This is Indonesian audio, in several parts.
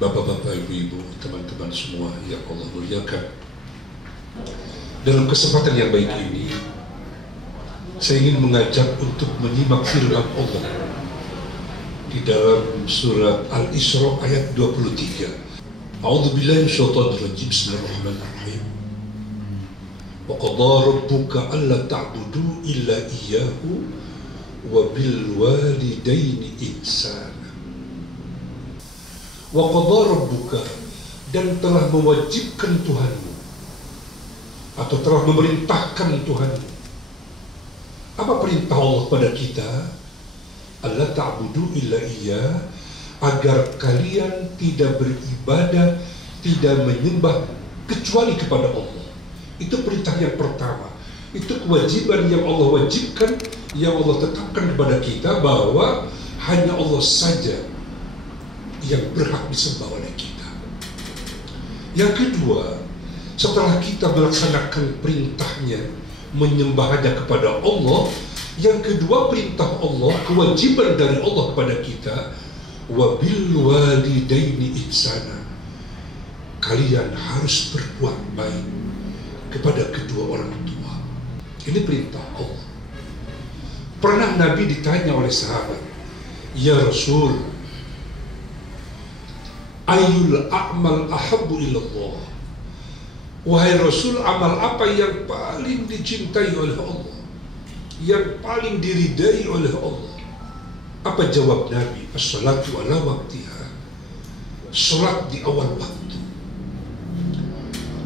Bapak-bapak, ibu-ibu, teman-teman semua yang Allah muliakan, dalam kesempatan yang baik ini saya ingin mengajak untuk menyimak firman Allah di dalam surat Al-Isra ayat 23. A'udzubillahi minasyaitonir rajim. Bismillahirrahmanirrahim. Wa qadha rabbuka alla ta'budu illa iyyahu wa bil walidaini ihsana. Wa qadha rabbuka, dan telah mewajibkan Tuhanmu atau telah memerintahkan Tuhanmu. Apa perintah Allah pada kita? Allah ta'budu illa iya, agar kalian tidak beribadah, tidak menyembah kecuali kepada Allah. Itu perintah yang pertama. Itu kewajiban yang Allah wajibkan, yang Allah tetapkan kepada kita, bahwa hanya Allah saja yang berhak disembah oleh kita. Yang kedua, setelah kita melaksanakan perintahnya, menyembah hanya kepada Allah, yang kedua perintah Allah, kewajiban dari Allah kepada kita, wa bil walidaini ihsana, kalian harus berbuat baik kepada kedua orang tua. Ini perintah Allah. Pernah Nabi ditanya oleh sahabat, ya Rasul, ayyul a'mal ahabbu ilallah, wahai Rasul, amal apa yang paling dicintai oleh Allah, yang paling diridai oleh Allah? Apa jawab Nabi? As-salatu ala waktiha, salat di awal waktu.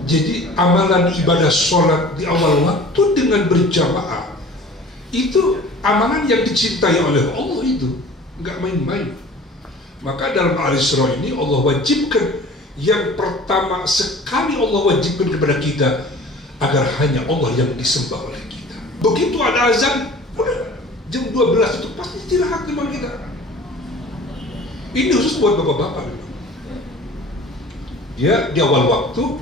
Jadi amalan ibadah salat di awal waktu dengan berjamaah, itu amalan yang dicintai oleh Allah, itu nggak main-main. Maka dalam Al-Isra ini Allah wajibkan, yang pertama sekali Allah wajibkan kepada kita, agar hanya Allah yang disembah oleh kita. Begitu ada azan, udah jam 12 itu pasti istirahat memang kita. Ini khusus buat bapak-bapak. Dia di awal waktu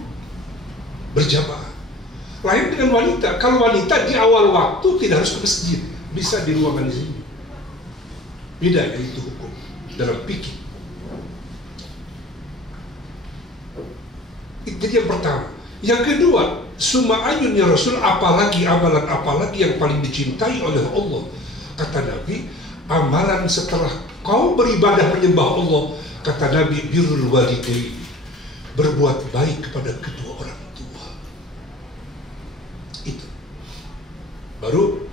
berjamaah. Lain dengan wanita. Kalau wanita di awal waktu tidak harus ke masjid, bisa di ruangan di sini. Beda ya itu hukum dalam fikih. Itu yang pertama. Yang kedua, summa ayun ya Rasul, apalagi amalan apalagi yang paling dicintai oleh Allah? Kata Nabi, amalan setelah kau beribadah menyembah Allah, kata Nabi, birrul walidain, berbuat baik kepada kedua orang tua. Itu. Baru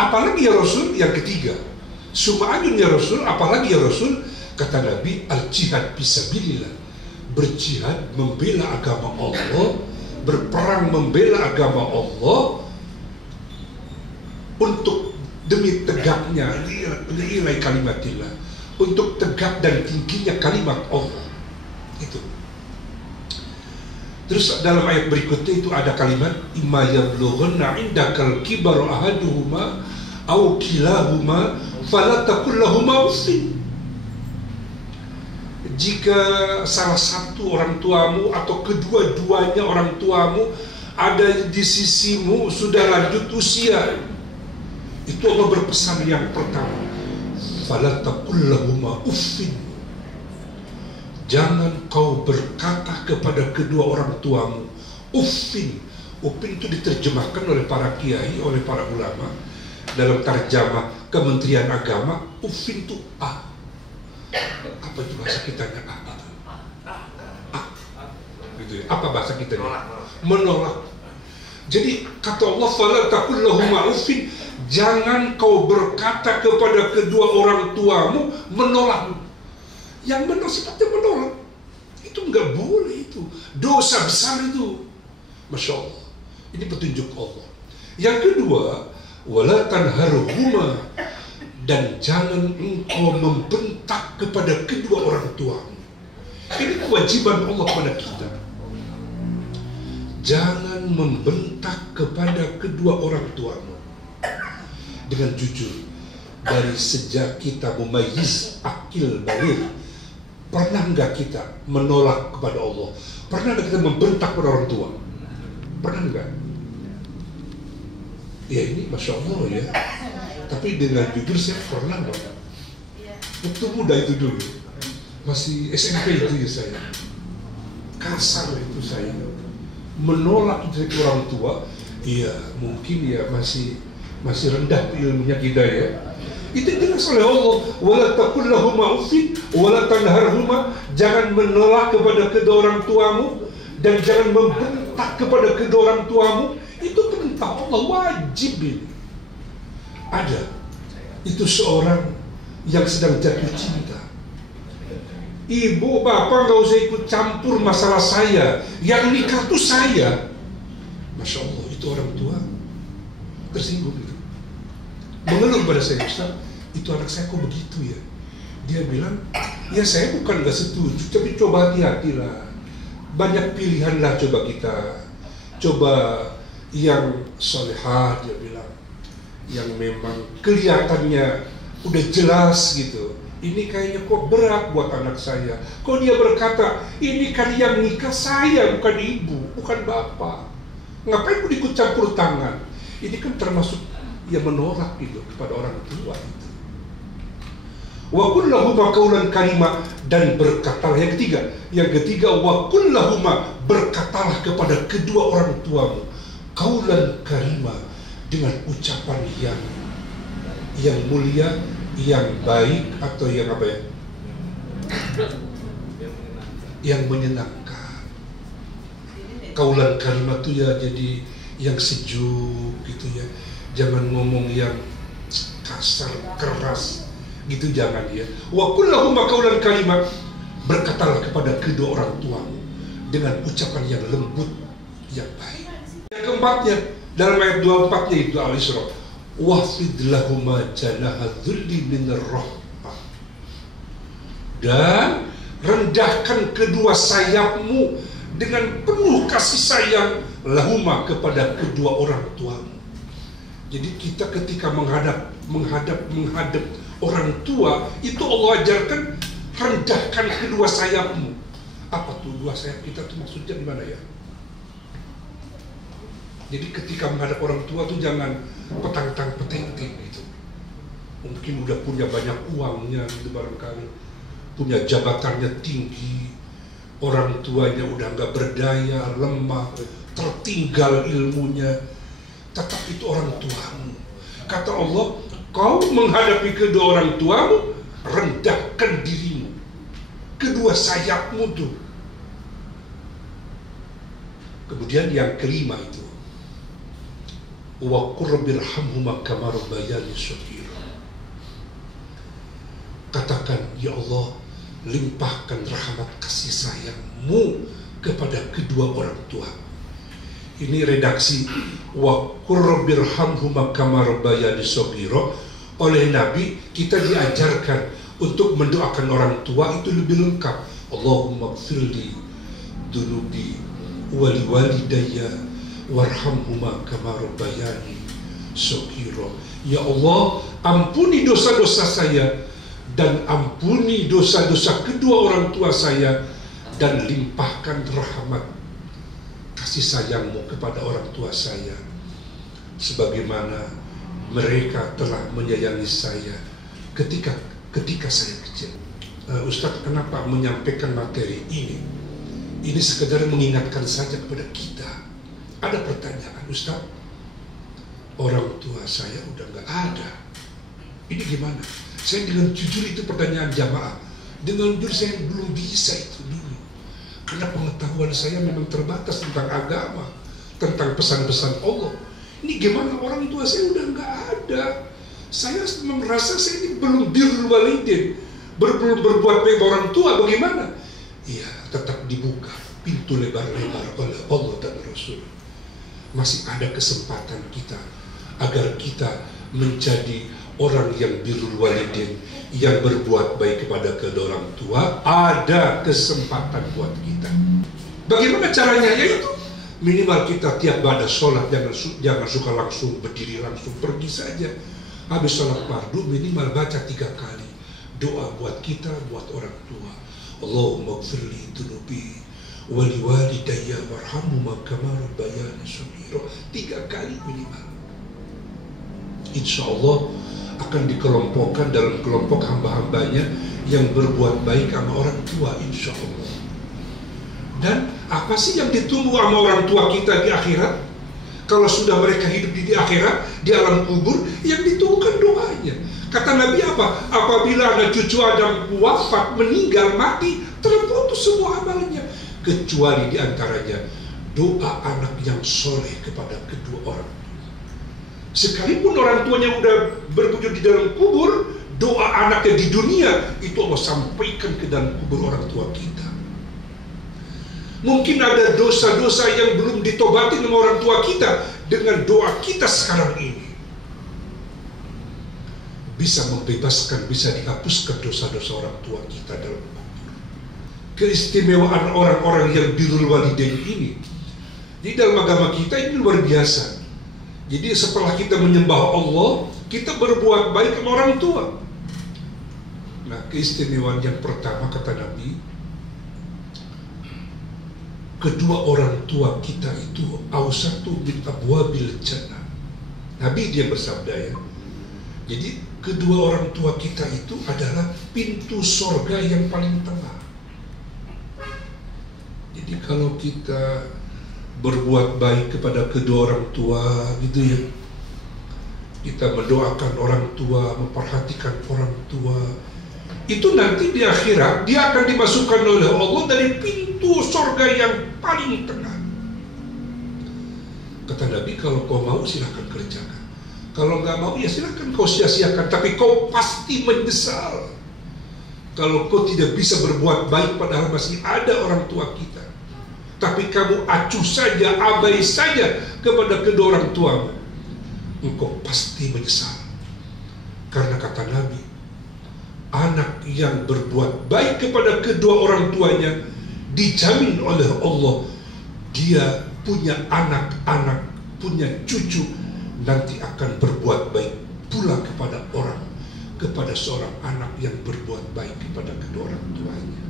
apalagi ya Rasul? Yang ketiga, summa ayun ya Rasul, apalagi ya Rasul? Kata Nabi, al-jihad fisabilillah, berjihad membela agama Allah, berperang membela agama Allah, untuk demi tegaknya nilai kalimatillah, untuk tegak dan tingginya kalimat Allah. Itu. Terus dalam ayat berikutnya itu ada kalimat, imma yablughanna indakal kibaru ahaduhuma aw kilahuma fala taqul lahumā uffin. Jika salah satu orang tuamu atau kedua-duanya orang tuamu ada di sisimu sudah lanjut usia, itu Allah berpesan yang pertama, fala taqul lahumā uffin, jangan kau berkata kepada kedua orang tuamu uffin. Uffin itu diterjemahkan oleh para kiai, oleh para ulama dalam terjemah Kementerian Agama. Uffin itu apa itu bahasa kitanya? Gitu ya. Apa bahasa kitanya? Menolak. Jadi kata Allah, fala taqul lahumā uffin, jangan kau berkata kepada kedua orang tuamu menolak. Yang menolak sifatnya menolak, itu nggak boleh, itu dosa besar itu. Masya Allah, ini petunjuk Allah. Yang kedua, wala tanharhuma, dan jangan engkau membentak kepada kedua orang tuamu. Ini kewajiban Allah kepada kita. Jangan membentak kepada kedua orang tuamu. Dengan jujur, dari sejak kita mumayyiz, akil, baligh, pernah nggak kita menolak kepada Allah? Pernah nggak kita membentak kepada orang tua? Pernah nggak? Ya ini Masya Allah ya. Tapi dengan jujur saya pernah banget. Waktu muda itu dulu. masih SMP itu ya saya, kasar itu saya, menolak dari orang tua. Iya, mungkin ya masih rendah ilmunya kita ya. Itu jelas oleh Allah, wala taqul lahuma uffin wala tanharhuma, jangan menolak kepada kedua orang tuamu dan jangan membentak kepada kedua orang tuamu. Itu perintah Allah, wajib ini. Ada itu seorang yang sedang jatuh cinta. Ibu, bapak nggak usah ikut campur masalah saya, yang nikah tuh saya. Masya Allah, itu orang tua tersinggung itu. Mengeluh pada saya, Ustaz, itu anak saya kok begitu ya? Dia bilang, ya saya bukan nggak setuju, tapi coba hati-hatilah. Banyak pilihan lah, coba kita coba yang solehah, dia bilang, yang memang kelihatannya udah jelas gitu. Ini kayaknya kok berat buat anak saya. Kok dia berkata, ini kan yang nikah saya, bukan ibu, bukan bapak. Ngapain pun ikut campur tangan? Ini kan termasuk yang menolak gitu kepada orang tua itu. Wa qul lahuma qawlan karima, dan berkatalah. Yang ketiga wa qul lahuma, berkatalah kepada kedua orang tuamu qawlan karima, dengan ucapan yang mulia, yang baik, atau yang apa ya? Yang menyenangkan. Qawlan karima itu ya jadi yang sejuk gitu ya. Jangan ngomong yang kasar, keras gitu, jangan ya. Wa qul lahuma qawlan karima, berkatalah kepada kedua orang tuamu dengan ucapan yang lembut, yang baik. Yang keempatnya, dalam ayat 24-nya itu Al-Isra, wahfid lahuma janaha dhulli minar rahmah, dan rendahkan kedua sayapmu dengan penuh kasih sayang lahuma, kepada kedua orang tuamu. Jadi kita ketika menghadap orang tua itu Allah ajarkan rendahkan kedua sayapmu. Apa tuh dua sayap kita tuh maksudnya gimana ya? Jadi ketika menghadap orang tua tuh jangan petang-petang-peteng gitu. Mungkin udah punya banyak uangnya gitu, barangkali punya jabatannya tinggi, orang tuanya udah nggak berdaya, lemah, tertinggal ilmunya, tetap itu orang tuamu. Kata Allah, kau menghadapi kedua orang tuamu, rendahkan dirimu, kedua sayapmu tuh. Kemudian yang kelima itu, wa qur rabbirhamhuma kama rabbayani shaghira. Katakan, ya Allah, limpahkan rahmat kasih sayangmu kepada kedua orang tua. Ini redaksi wa qur rabbirhamhuma kama rabbayani shaghira. Oleh Nabi kita diajarkan untuk mendoakan orang tua itu lebih lengkap. Allahumma gfirli dunubi wali walidayya warhamhuma kama rabbayani shaghira. Ya Allah, ampuni dosa-dosa saya dan ampuni dosa-dosa kedua orang tua saya, dan limpahkan rahmat kasih sayangmu kepada orang tua saya sebagaimana mereka telah menyayangi saya ketika saya kecil. Ustadz, kenapa menyampaikan materi ini? Ini sekedar mengingatkan saja kepada kita. Ada pertanyaan, Ustadz, orang tua saya udah nggak ada, ini gimana? Saya dengan jujur, itu pertanyaan jamaah, dengan jujur saya belum bisa itu dulu, karena pengetahuan saya memang terbatas tentang agama, tentang pesan-pesan Allah. Ini gimana, orang tua saya udah nggak ada, saya merasa saya ini belum birrul walidain, berbuat baik orang tua, bagaimana? Iya, tetap dibuka pintu lebar-lebar oleh Allah dan Rasul. Masih ada kesempatan kita agar kita menjadi orang yang birrul walidain, yang berbuat baik kepada kedua orang tua. Ada kesempatan buat kita. Bagaimana caranya? Yaitu minimal kita tiap pada sholat jangan suka langsung berdiri, langsung pergi saja. Habis sholat fardu minimal baca 3 kali doa buat kita, buat orang tua. Allahumma gfirli dunubi wali walidayya warhamhuma kama rabbayani shaghira. 3 kali minimal. Insya Allah akan dikelompokkan dalam kelompok hamba-hambanya yang berbuat baik sama orang tua, insya Allah. Dan apa sih yang ditunggu sama orang tua kita di akhirat? Kalau sudah mereka hidup di akhirat, di alam kubur, yang ditunggu kan doanya. Kata Nabi apa? Apabila anak cucu Adam wafat, meninggal, mati, terputus semua amalnya, kecuali diantaranya doa anak yang soleh kepada kedua orang. Sekalipun orang tuanya udah berwujud di dalam kubur, doa anaknya di dunia itu Allah sampaikan ke dalam kubur orang tua kita. Mungkin ada dosa-dosa yang belum ditobati sama orang tua kita, dengan doa kita sekarang ini bisa membebaskan, bisa dihapuskan dosa-dosa orang tua kita dalam kubur. Keistimewaan orang-orang yang birrul walidain ini di dalam agama kita ini luar biasa. Jadi setelah kita menyembah Allah, kita berbuat baik sama orang tua. Nah, keistimewaan yang pertama kata Nabi, kedua orang tua kita itu awsatu min abwabil jannah. Nabi dia bersabda ya. Jadi kedua orang tua kita itu adalah pintu surga yang paling tengah. Jadi kalau kita berbuat baik kepada kedua orang tua gitu ya, kita mendoakan orang tua, memperhatikan orang tua, itu nanti di akhirat dia akan dimasukkan oleh Allah dari pintu surga yang paling tengah. Kata Nabi, kalau kau mau silahkan kerjakan, kalau nggak mau ya silahkan kau sia-siakan, tapi kau pasti menyesal kalau kau tidak bisa berbuat baik padahal masih ada orang tua kita. Tapi kamu acuh saja, abai saja kepada kedua orang tuamu, engkau pasti menyesal. Karena kata Nabi, anak yang berbuat baik kepada kedua orang tuanya dijamin oleh Allah, dia punya anak-anak, punya cucu, nanti akan berbuat baik pula kepada seorang anak yang berbuat baik kepada kedua orang tuanya.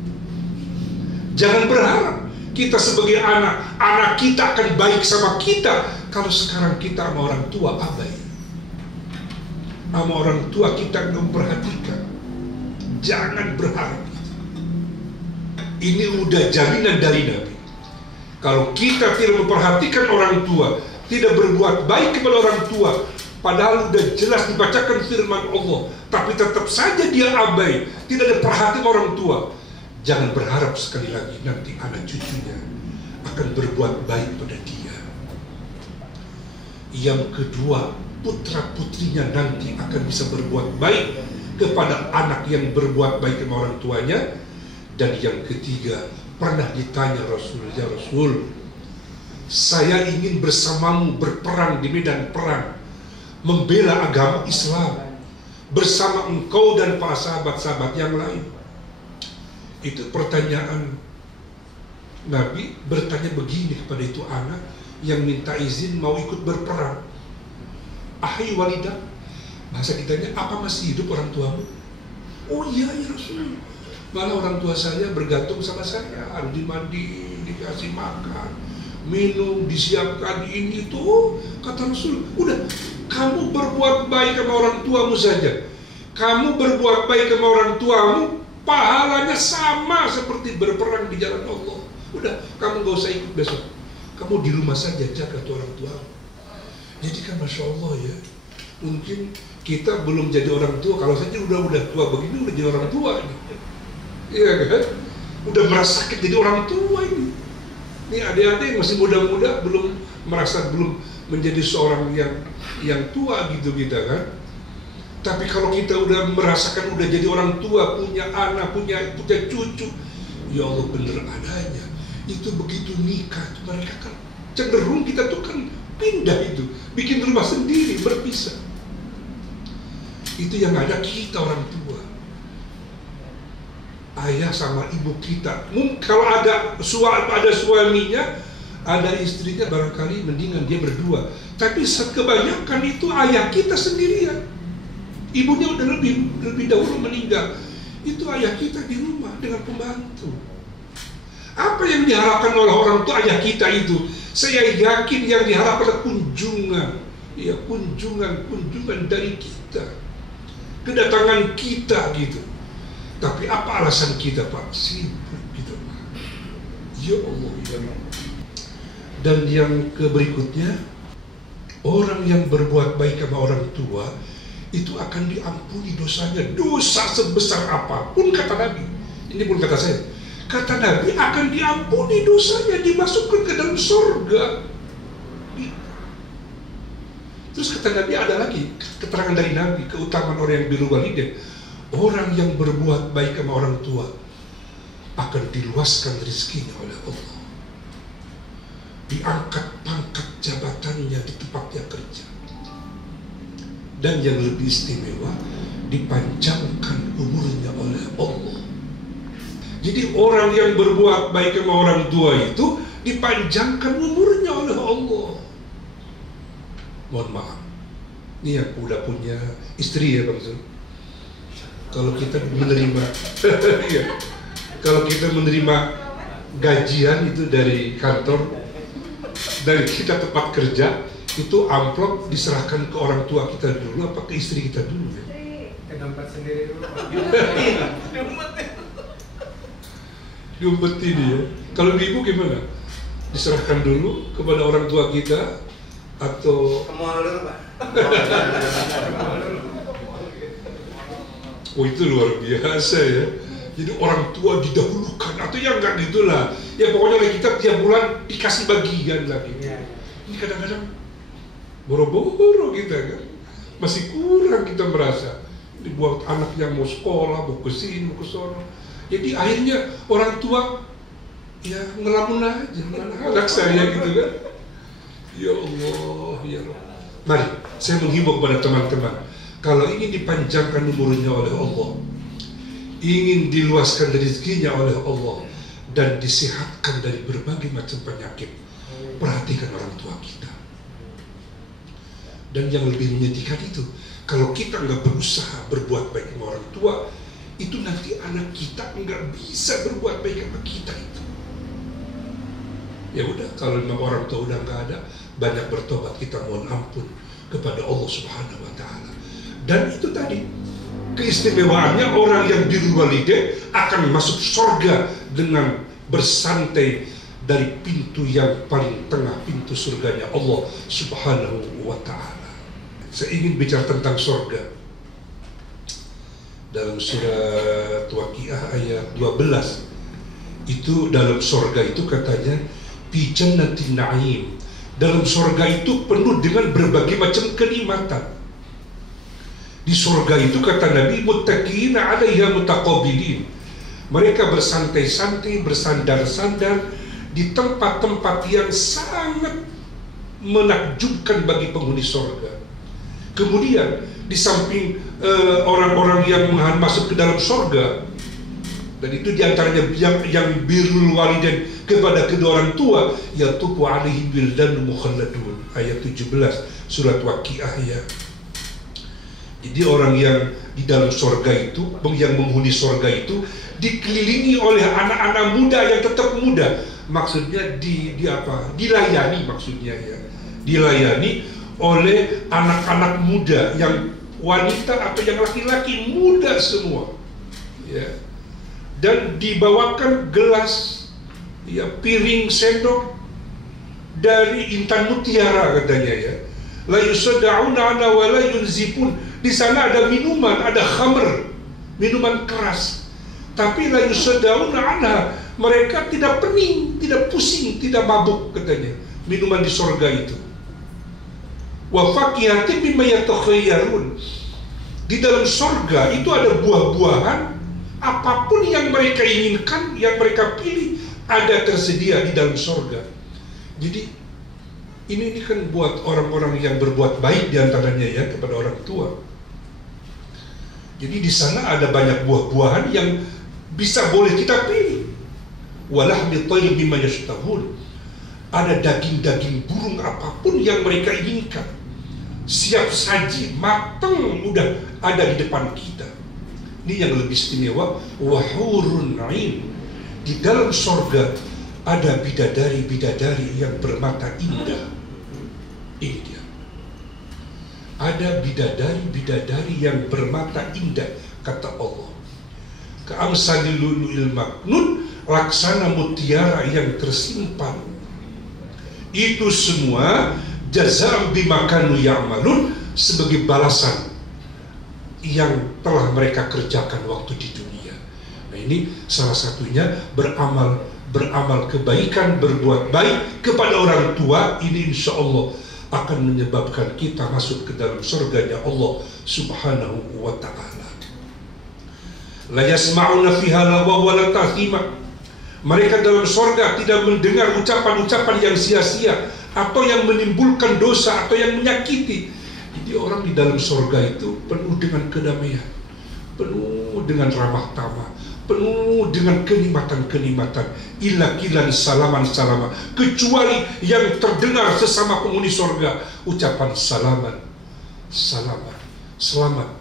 Jangan berharap kita sebagai anak kita akan baik sama kita kalau sekarang kita sama orang tua abai, sama orang tua kita nggak memperhatikan. Jangan berharap itu. Ini udah jaminan dari Nabi. Kalau kita tidak memperhatikan orang tua, tidak berbuat baik kepada orang tua, padahal udah jelas dibacakan firman Allah, tapi tetap saja dia abai, tidak ada perhatian orang tua, jangan berharap sekali lagi nanti anak cucunya akan berbuat baik pada dia. Yang kedua, putra-putrinya nanti akan bisa berbuat baik kepada anak yang berbuat baik kepada orang tuanya. Dan yang ketiga, pernah ditanya Rasul, ya Rasul, saya ingin bersamamu berperang di medan perang, membela agama Islam bersama engkau dan para sahabat-sahabat yang lain. Itu pertanyaan Nabi bertanya begini kepada itu anak yang minta izin mau ikut berperang. Ahai walidah, bahasa kitanya, apa masih hidup orang tuamu? Oh iya ya Rasul, malah orang tua saya bergantung sama saya, harus dimandi, dikasih makan, minum, disiapkan ini itu. Kata Rasul, udah kamu berbuat baik sama orang tuamu saja, kamu berbuat baik sama orang tuamu, pahalanya sama seperti berperang di jalan Allah. Udah, kamu gak usah ikut besok, kamu di rumah saja jaga tuh orang tua. Jadi kan Masya Allah ya, mungkin kita belum jadi orang tua, kalau saja udah tua begini udah jadi orang tua ini. Iya kan? Udah merasakan jadi orang tua ini. Ini adik-adik yang masih muda-muda belum menjadi seorang yang tua gitu kita kan. Tapi kalau kita udah merasakan udah jadi orang tua, punya anak, punya cucu, ya Allah bener adanya. Itu begitu nikah, itu mereka kan cenderung kita tuh kan pindah itu, bikin rumah sendiri, berpisah. Itu yang ada kita orang tua, ayah sama ibu kita. Kalau ada suaminya, ada istrinya, barangkali mendingan dia berdua. Tapi kebanyakan itu ayah kita sendirian. Ibunya udah lebih dahulu meninggal. Itu ayah kita di rumah dengan pembantu. Apa yang diharapkan oleh orang tua ayah kita itu? Saya yakin yang diharapkan adalah kunjungan. Ya, kunjungan dari kita, kedatangan kita gitu. Tapi apa alasan kita, Pak? Sibuk kita, Pak. Ya Allah, ya Allah. Dan yang berikutnya, orang yang berbuat baik sama orang tua itu akan diampuni dosanya, dosa sebesar apapun, kata Nabi. Ini pun kata saya. Kata Nabi, akan diampuni dosanya, dimasukkan ke dalam surga. Terus kata Nabi, ada lagi keterangan dari Nabi, keutamaan orang yang birrul walidain. Orang yang berbuat baik sama orang tua akan diluaskan rezekinya oleh Allah, diangkat pangkat jabatannya di tempat dia kerja, dan yang lebih istimewa, dipanjangkan umurnya oleh Allah. Jadi orang yang berbuat baik sama orang tua itu dipanjangkan umurnya oleh Allah. Mohon maaf, ini yang udah punya istri ya Bang Zul. Kalau kita menerima ya, kalau kita menerima gajian itu dari kantor, dari kita tempat kerja, itu amplop diserahkan ke orang tua kita dulu apa ke istri kita dulu ya? Ke dompet sendiri dulu. Diumpetin ya. Kalau ibu gimana? Diserahkan dulu kepada orang tua kita atau Ke mall dulu, Pak. oh itu luar biasa ya. Jadi orang tua didahulukan atau ya enggak gitulah. Ya pokoknya oleh kita tiap bulan dikasih bagian lagi. Ini kadang-kadang boro-boro kita kan. Masih kurang kita merasa. Dibuat anak yang mau sekolah, mau ke sini, mau ke sono. Jadi akhirnya orang tua ya ngelamun aja, mana anak saya gitu kan. Ya Allah, ya Allah. Mari, saya menghimbau kepada teman-teman, kalau ingin dipanjangkan umurnya oleh Allah, ingin diluaskan rezekinya oleh Allah, dan disehatkan dari berbagai macam penyakit, perhatikan orang tua kita. Dan yang lebih menyedihkan itu, kalau kita nggak berusaha berbuat baik sama orang tua, itu nanti anak kita nggak bisa berbuat baik sama kita itu. Ya udah, kalau memang orang tua udah nggak ada, banyak bertobat, kita mohon ampun kepada Allah Subhanahu wa Ta'ala. Dan itu tadi keistimewaannya, orang yang birrul walidain akan masuk surga dengan bersantai dari pintu yang paling tengah, pintu surganya Allah Subhanahu wa Ta'ala. Saya ingin bicara tentang surga. Dalam surat Waqiah ayat 12, itu dalam surga itu katanya fi jannatin na'im. Dalam surga itu penuh dengan berbagai macam kenikmatan. Di surga itu kata Nabi, muttaqina 'alaiha mutaqabilin. Mereka bersantai-santai, bersandar-sandar di tempat-tempat yang sangat menakjubkan bagi penghuni surga. Kemudian di samping orang-orang yang masuk ke dalam surga, dan itu diantaranya yang birrul walidain kepada kedua orang tua, yatufu alaihim wildan mukhalladun, ayat 17 surat Waqiah ya. Jadi orang yang di dalam surga itu, yang menghuni surga itu dikelilingi oleh anak-anak muda yang tetap muda. Maksudnya dilayani, maksudnya ya, dilayani oleh anak-anak muda, yang wanita atau yang laki-laki muda semua ya. Dan dibawakan gelas ya, piring, sendok dari intan mutiara katanya ya. La yusaddauna ana wa la yunzifun. Di sana ada minuman, ada khamr, minuman keras. Tapi la yusaddauna anha, mereka tidak pening, tidak pusing, tidak mabuk katanya. Minuman di surga itu. Wa fakihatin mimma yatakhayyarun. Di dalam surga itu ada buah-buahan, apapun yang mereka inginkan, yang mereka pilih, ada tersedia di dalam surga. Jadi ini kan buat orang-orang yang berbuat baik diantaranya ya kepada orang tua. Jadi di sana ada banyak buah-buahan yang bisa boleh kita pilih. Walahmi thayyib mimma yashtahun. Ada daging-daging burung apapun yang mereka inginkan, siap saji, matang, udah ada di depan kita. Ini yang lebih istimewa, wahurun na'im. Di dalam surga ada bidadari-bidadari yang bermata indah. Ini dia. Ada bidadari-bidadari yang bermata indah, kata Allah. Ka'amsalil lu'lu'il maknun, laksana mutiara yang tersimpan. Itu semua jazaa'an bima kanu ya'malun, sebagai balasan yang telah mereka kerjakan waktu di dunia. Nah, ini salah satunya beramal kebaikan, berbuat baik kepada orang tua. Ini insya Allah akan menyebabkan kita masuk ke dalam surganya Allah Subhanahu wa ta'ala. La yasma'una fiha lagwa wa la ta'thima. Mereka dalam surga tidak mendengar ucapan-ucapan yang sia-sia atau yang menimbulkan dosa atau yang menyakiti. Jadi orang di dalam surga itu penuh dengan kedamaian, penuh dengan ramah tamah, penuh dengan kenikmatan-kenikmatan. Illa kilan salaman, kecuali yang terdengar sesama penghuni surga ucapan salaman, selamat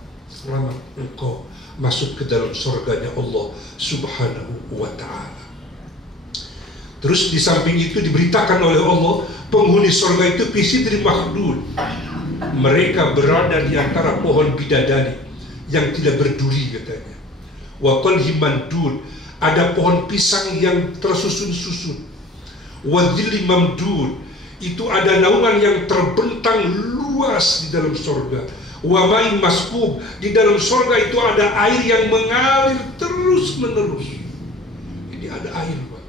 engkau masuk ke dalam surganya Allah Subhanahu wa ta'ala. Terus di samping itu diberitakan oleh Allah, penghuni surga itu fi sidrin makhdud. Mereka berada di antara pohon bidadari yang tidak berduri katanya. Wa qalhim mandud, ada pohon pisang yang tersusun-susun. Wa dhilli mamdud, itu ada naungan yang terbentang luas di dalam surga. Wa ma'in maskub, di dalam surga itu ada air yang mengalir terus-menerus. Ini ada air, Pak,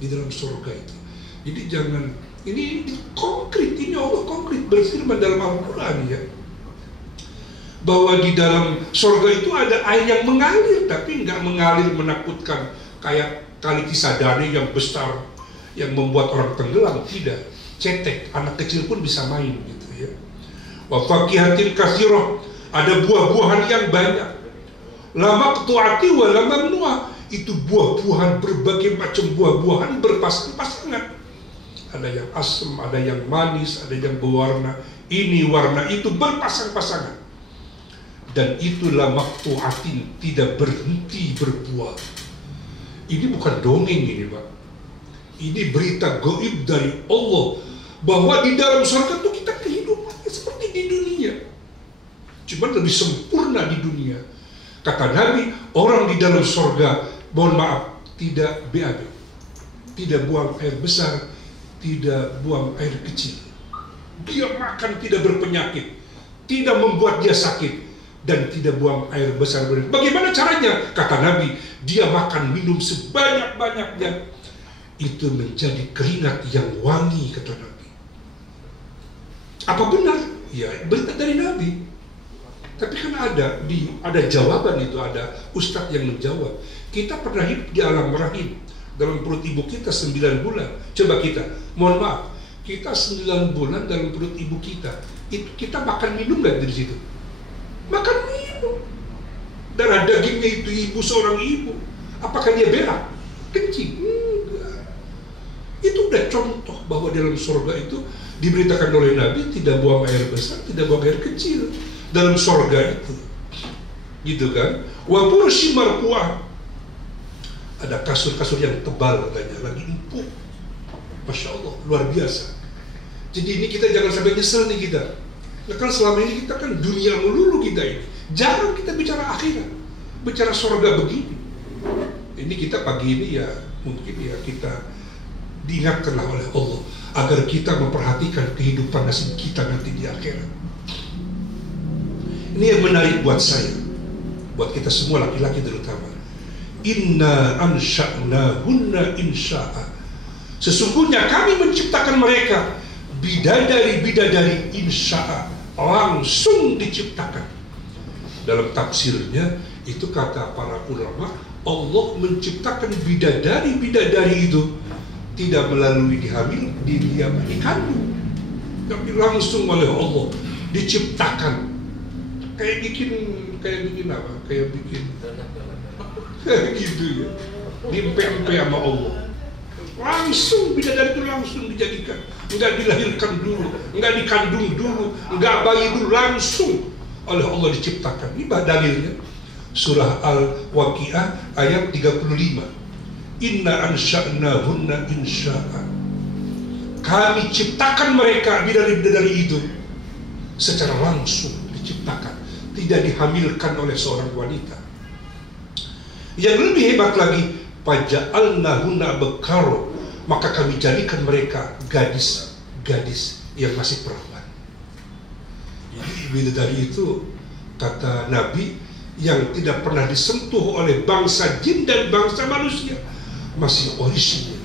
di dalam surga itu. Jadi jangan, ini konkret, ini Allah konkret berfirman dalam Al-Quran ya, bahwa di dalam surga itu ada air yang mengalir, tapi nggak mengalir menakutkan kayak kali Cisadane yang besar yang membuat orang tenggelam. Tidak, cetek, anak kecil pun bisa main gitu ya. Wa fakihatin katsirah, ada buah-buahan yang banyak. La maqtu'ati wa la mamnu'ah, itu buah-buahan, berbagai macam buah-buahan berpasang-pasangan. Ada yang asam, ada yang manis, ada yang berwarna ini, warna itu, berpasang-pasangan. Dan itulah maqtu'atin, tidak berhenti berbuah. Ini bukan dongeng ini, Pak. Ini berita gaib dari Allah, bahwa di dalam surga itu kita kehidupannya seperti di dunia, cuma lebih sempurna di dunia. Kata Nabi, orang di dalam surga, mohon maaf, tidak BAB, tidak buang air besar, tidak buang air kecil. Dia makan tidak berpenyakit, tidak membuat dia sakit, dan tidak buang air besar. Bagaimana caranya? Kata Nabi, dia makan minum sebanyak-banyaknya, itu menjadi keringat yang wangi, kata Nabi. Apa benar? Ya, berita dari Nabi. Tapi kan ada jawaban itu, ada ustadz yang menjawab. Kita pernah hidup di alam rahim, dalam perut ibu kita 9 bulan. Coba kita, mohon maaf, kita 9 bulan dalam perut ibu kita, itu kita makan minum nggak dari situ? Makan minum. Darah dagingnya itu ibu, seorang ibu. Apakah dia berak? Kencing? Enggak. Itu udah contoh bahwa dalam surga itu diberitakan oleh Nabi, tidak buang air besar, tidak buang air kecil dalam surga itu, gitu kan? Wa furshi marfu'ah, ada kasur-kasur yang tebal katanya, lagi empuk, masya Allah, luar biasa. Jadi ini kita jangan sampai nyesel nih kita. Nah, kan selama ini kita kan dunia melulu kita ini, jarang kita bicara akhirat, bicara surga begini. Ini kita pagi ini ya mungkin ya kita diingatkanlah oleh Allah agar kita memperhatikan kehidupan nasib kita nanti di akhirat. Ini yang menarik buat saya, buat kita semua laki-laki terutama. Inna ansha'nahunna insya'a, sesungguhnya kami menciptakan mereka bidadari-bidadari insya'a, langsung diciptakan. Dalam tafsirnya itu kata para ulama, Allah menciptakan bidadari-bidadari itu tidak melalui dihamil, dikandung, tapi langsung oleh Allah diciptakan. Kayak bikin apa? Kayak bikin gitu ya, dimpe-mpe sama Allah. Langsung bidadari itu langsung dijadikan, nggak dilahirkan dulu, nggak dikandung dulu, nggak bayi dulu, langsung oleh Allah diciptakan. Ini dalilnya surah Al-Waqiah ayat 35. Inna ansha'nahunna insya'a, kami ciptakan mereka bidadari-bidadari itu secara langsung diciptakan, tidak dihamilkan oleh seorang wanita. Yang lebih hebat lagi, faja'alnahunna abkaro, maka kami jadikan mereka gadis yang masih perawan. Jadi bidadari itu, kata Nabi, yang tidak pernah disentuh oleh bangsa jin dan bangsa manusia, masih orisinil.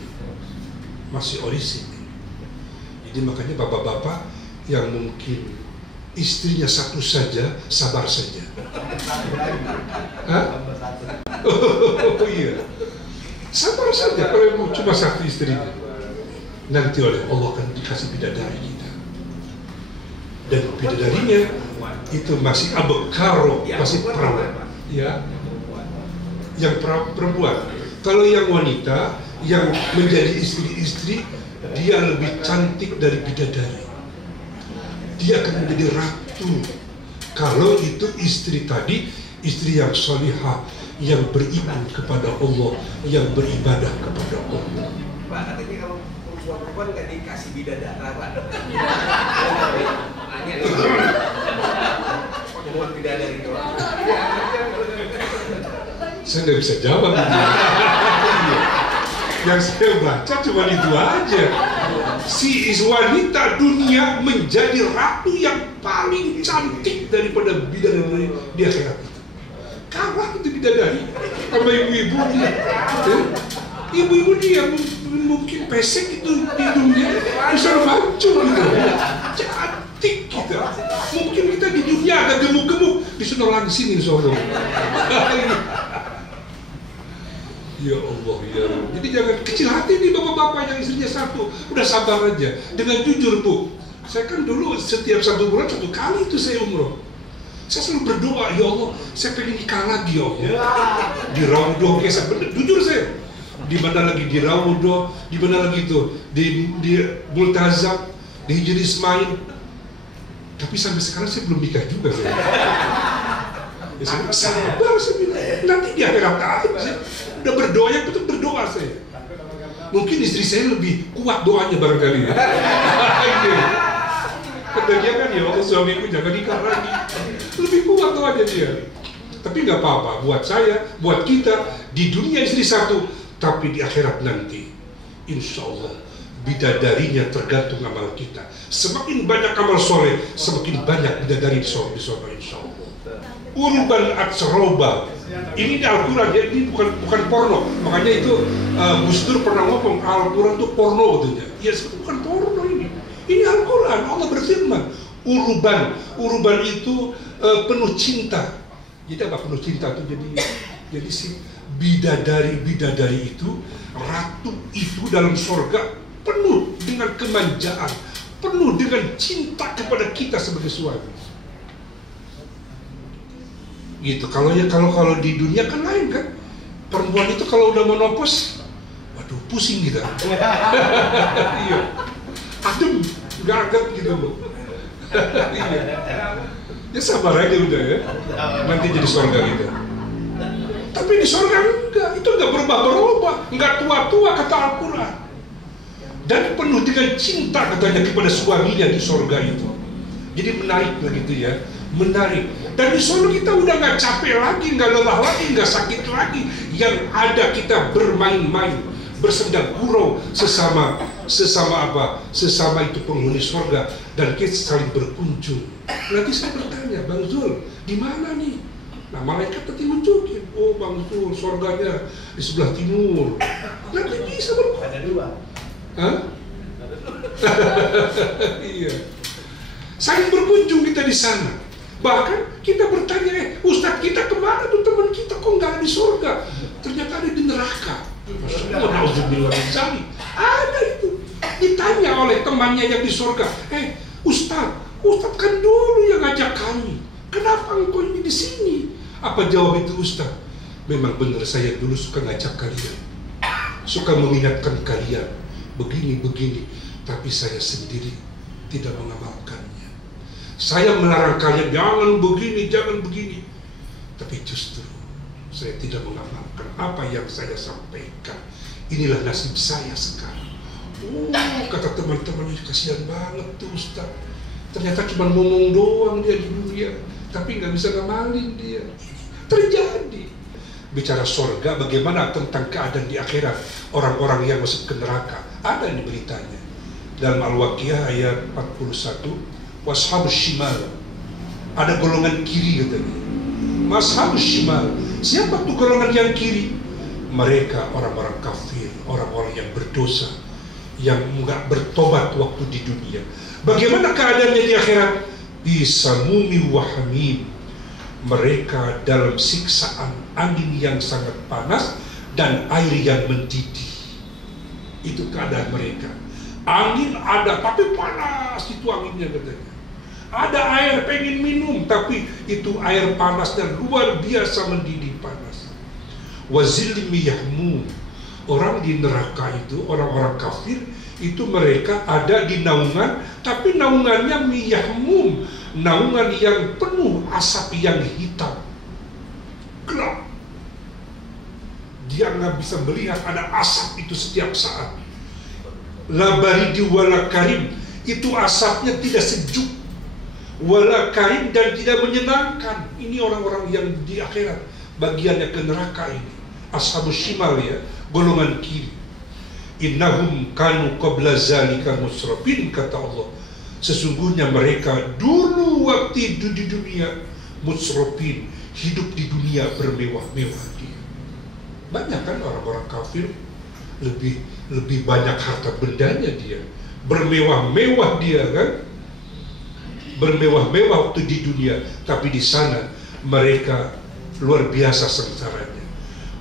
Jadi makanya bapak-bapak yang mungkin istrinya satu saja, sabar saja. Hah? Oh iya, sabar saja kalau cuma satu istrinya. Nanti oleh Allah akan dikasih bidadari kita, dan bidadarinya itu masih abkaro, masih perawan, ya, yang perempuan. Kalau yang wanita yang menjadi istri-istri, dia lebih cantik dari bidadari. Dia akan menjadi ratu. Kalau itu istri tadi, istri yang salihah, yang beriman kepada Allah, yang beribadah kepada Allah. Pak, katanya kalau perempuan nggak dikasih bidadara, Pak. Nanya nih. Cuma bidadari doang. Saya nggak bisa jawab. Yang saya baca cuma itu aja. Si wanita dunia menjadi ratu yang paling cantik daripada bidadari di akhirat itu. Kalah itu bidadari sama ibu-ibu dia. Ibu-ibu dia mungkin pesek itu hidungnya bisa mancung gitu. Cantik kita. Mungkin kita di dunia agak gemuk-gemuk, disuruh langsing insya Allah. Ya Allah, ya. Jadi jangan kecil hati nih bapak-bapak yang istrinya satu. Udah sabar aja. Dengan jujur, Bu. Saya kan dulu setiap 1 bulan 1 kali itu saya umroh. Saya selalu berdoa, ya Allah, saya pengen nikah lagi, ya Allah. Di Raudoh, saya bener, jujur saya. Di mana lagi di Raudoh, di mana lagi itu di Multazam, di Hijri Ismail. Tapi sampai sekarang saya belum nikah juga saya. Ya, saya sabar, saya bilang. Nanti di akhirat aja. Udah berdoa, yang betul berdoa saya. Mungkin istri saya lebih kuat doanya barangkali ya. Kata dia kan, ya Allah suamiku jangan nikah lagi. Lebih kuat doanya dia. Tapi nggak apa-apa, buat saya, buat kita, di dunia istri satu, tapi di akhirat nanti, insya Allah bidadarinya tergantung amal kita. Semakin banyak amal soleh, semakin banyak bidadari di surga insya Allah. Urban atsroba. Ini di Al-Quran, ya, ini bukan porno. Makanya itu Gus Dur pernah ngomong Al-Quran itu porno katanya. Ya bukan porno ini. Ini Al-Quran, Allah berfirman. Urban itu penuh cinta. Jadi apa penuh cinta itu? Jadi si bidadari itu, ratu itu dalam surga penuh dengan kemanjaan, penuh dengan cinta kepada kita sebagai suami. Gitu. Kalau di dunia kan lain kan. Perempuan itu kalau udah menopause, waduh pusing kita. Iya. Adem, nggak agak gitu loh. Iya. Ya sabar aja udah ya. Nanti jadi surga gitu. Tapi di surga enggak, itu enggak berubah-berubah, enggak tua-tua kata Al-Quran. Dan penuh dengan cinta katanya kepada suaminya di surga itu. Jadi menarik begitu ya. Menarik. Dan di sana kita udah nggak capek lagi, nggak lelah lagi, nggak sakit lagi. Yang ada kita bermain-main, bersenda gurau sesama apa? Sesama itu penghuni surga, dan kita saling berkunjung. Nanti saya bertanya, Bang Zul, di mana nih? Nah malaikat nanti nunjukin, oh Bang Zul, surganya di sebelah timur. Nanti bisa berkunjung. Ada 2. Hah? Iya. Saling berkunjung kita di sana. Bahkan kita bertanya, Ustadz kita kemana tuh teman kita kok nggak ada di surga? Ternyata ada di neraka. Ada itu. Ditanya oleh temannya yang di surga, Ustadz kan dulu yang ngajak kami. Kenapa engkau ini di sini? Apa jawab itu Ustadz? Memang benar saya dulu suka ngajak kalian, suka mengingatkan kalian begini, tapi saya sendiri tidak mengamalkannya. Saya melarang kalian jangan begini, tapi justru saya tidak mengamalkan apa yang saya sampaikan. Inilah nasib saya sekarang. Kata teman-temannya, kasihan banget tuh Ustaz. Ternyata cuma ngomong doang dia di dunia, tapi nggak bisa ngamalin dia. Terjadi. bicara surga, bagaimana tentang keadaan di akhirat orang-orang yang masuk ke neraka. Ada ini beritanya dalam Al-Waqiah ayat 41, washabus shimal, ada golongan kiri katanya. Washabus shimal, siapa tuh golongan yang kiri? Mereka orang-orang kafir, orang-orang yang berdosa, yang enggak bertobat waktu di dunia. Bagaimana keadaannya di akhirat? Bisamumi wa hamim, mereka dalam siksaan angin yang sangat panas dan air yang mendidih. Itu keadaan mereka. Angin ada tapi panas itu anginnya katanya. Ada air pengen minum tapi itu air panas dan luar biasa mendidih panas. Wazillim yahmum, orang di neraka itu, orang-orang kafir itu mereka ada di naungan, tapi naungannya miyahmum, naungan yang penuh asap yang hitam, gelap. Dia nggak bisa melihat ada asap itu setiap saat. La baridi wala karim, itu asapnya tidak sejuk, wala karim, dan tidak menyenangkan. Ini orang-orang yang di akhirat, bagiannya ke neraka ini. Ashabus shimal ya, golongan kiri. Innahum kanu qabla zalika musrafin, kata Allah. Sesungguhnya mereka dulu waktu itu di dunia musrafin, hidup di dunia bermewah-mewah dia. Banyak kan orang-orang kafir lebih banyak harta bendanya dia, bermewah-mewah dia kan, bermewah-mewah waktu di dunia, tapi di sana mereka luar biasa sengsaranya.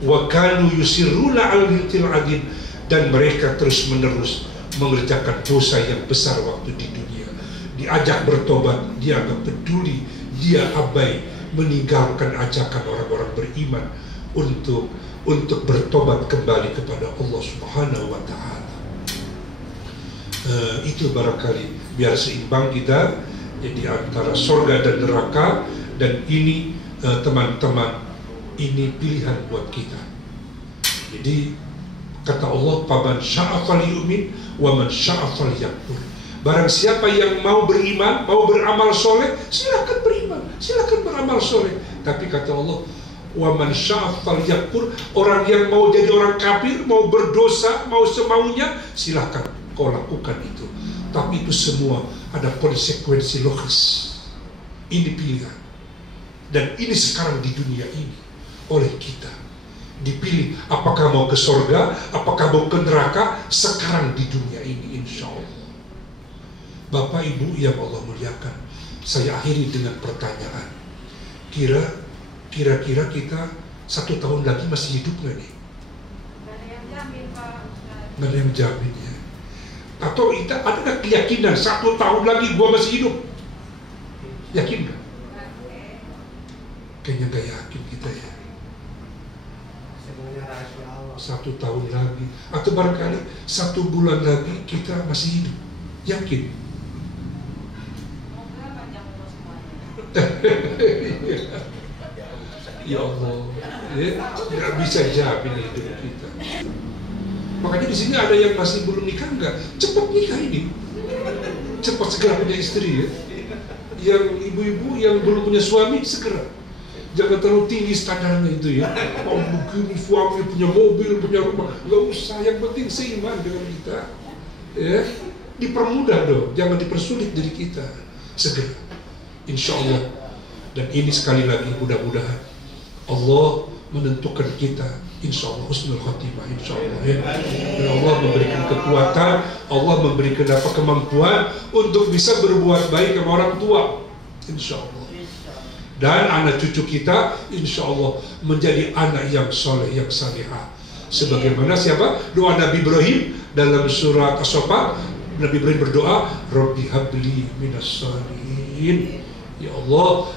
Wa kanu yusirruna al-hitil adin, dan mereka terus-menerus mengerjakan dosa yang besar waktu di dunia. Diajak bertobat, dia agak peduli, dia abai, meninggalkan ajakan orang-orang beriman untuk bertobat kembali kepada Allah Subhanahu wa Ta'ala. Itu barangkali biar seimbang kita jadi antara surga dan neraka. Dan ini teman-teman, ini pilihan buat kita. Jadi kata Allah, "Faman syaa'a falyu'min wa man syaa'a falyakfur." Barang siapa yang mau beriman, mau beramal soleh, silakan beriman, silakan beramal soleh. Tapi kata Allah, "Wa man syaa'a falyakfur," orang yang mau jadi orang kafir, mau berdosa, mau semaunya, silakan kau lakukan itu. Tapi itu semua ada konsekuensi logis. Ini pilihan. Dan ini sekarang di dunia ini oleh kita dipilih, apakah mau ke surga, apakah mau ke neraka sekarang di dunia ini, insya Allah. Bapak Ibu yang Allah muliakan, saya akhiri dengan pertanyaan. Kira-kira kita 1 tahun lagi masih hidup nggak nih? Nggak ada yang jamin, Pak. Nggak ada yang jamin ya. Atau kita ada keyakinan 1 tahun lagi gua masih hidup? Yakin nggak? Kayaknya nggak yakin kita ya. 1 tahun lagi, atau barangkali 1 bulan lagi kita masih hidup. Yakin? Semoga panjang umur semuanya. Ya Allah, ya, nggak bisa jamin hidup kita. Makanya di sini ada yang masih belum nikah, nggak cepat nikah ini, cepat segera punya istri ya. Yang ibu-ibu yang belum punya suami segera. Jangan terlalu tinggi standarnya itu ya. Oh begini suami punya mobil, punya rumah, nggak usah. Yang penting seiman dengan kita. Ya, dipermudah dong, jangan dipersulit diri kita. Segera, insya Allah. Dan ini sekali lagi mudah-mudahan Allah menentukan kita, insya Allah husnul khatimah, insya Allah ya. Dan Allah memberikan kekuatan, Allah memberikan kemampuan untuk bisa berbuat baik sama orang tua, insya Allah. Dan anak cucu kita insya Allah menjadi anak yang soleh, yang salihah. Sebagaimana siapa? Doa Nabi Ibrahim dalam surat As-Saffat. Nabi Ibrahim berdoa, Rabbi habli minas sholihin. Ya Allah,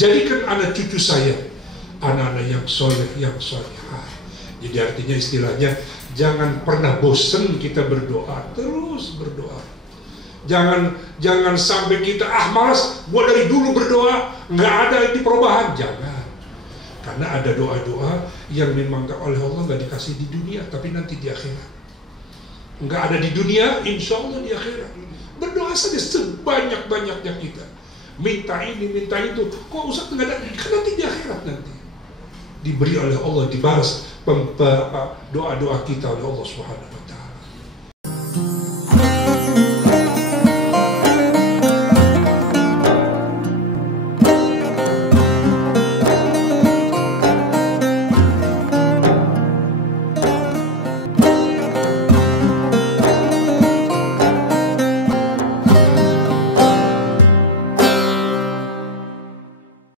jadikan anak cucu saya anak-anak yang soleh, yang salihah. Jadi artinya istilahnya, jangan pernah bosan kita berdoa, terus berdoa. Jangan sampai kita malas, gua dari dulu berdoa nggak ada di perubahan. Jangan, karena ada doa-doa yang memang oleh Allah nggak dikasih di dunia, tapi nanti di akhirat. Nggak ada di dunia, insya Allah di akhirat. Berdoa saja sebanyak-banyaknya kita, minta ini minta itu. Kok usah nggak ada? Kan nanti di akhirat nanti. diberi oleh Allah, dibalas doa-doa kita oleh Allah Subhanahu wa taala.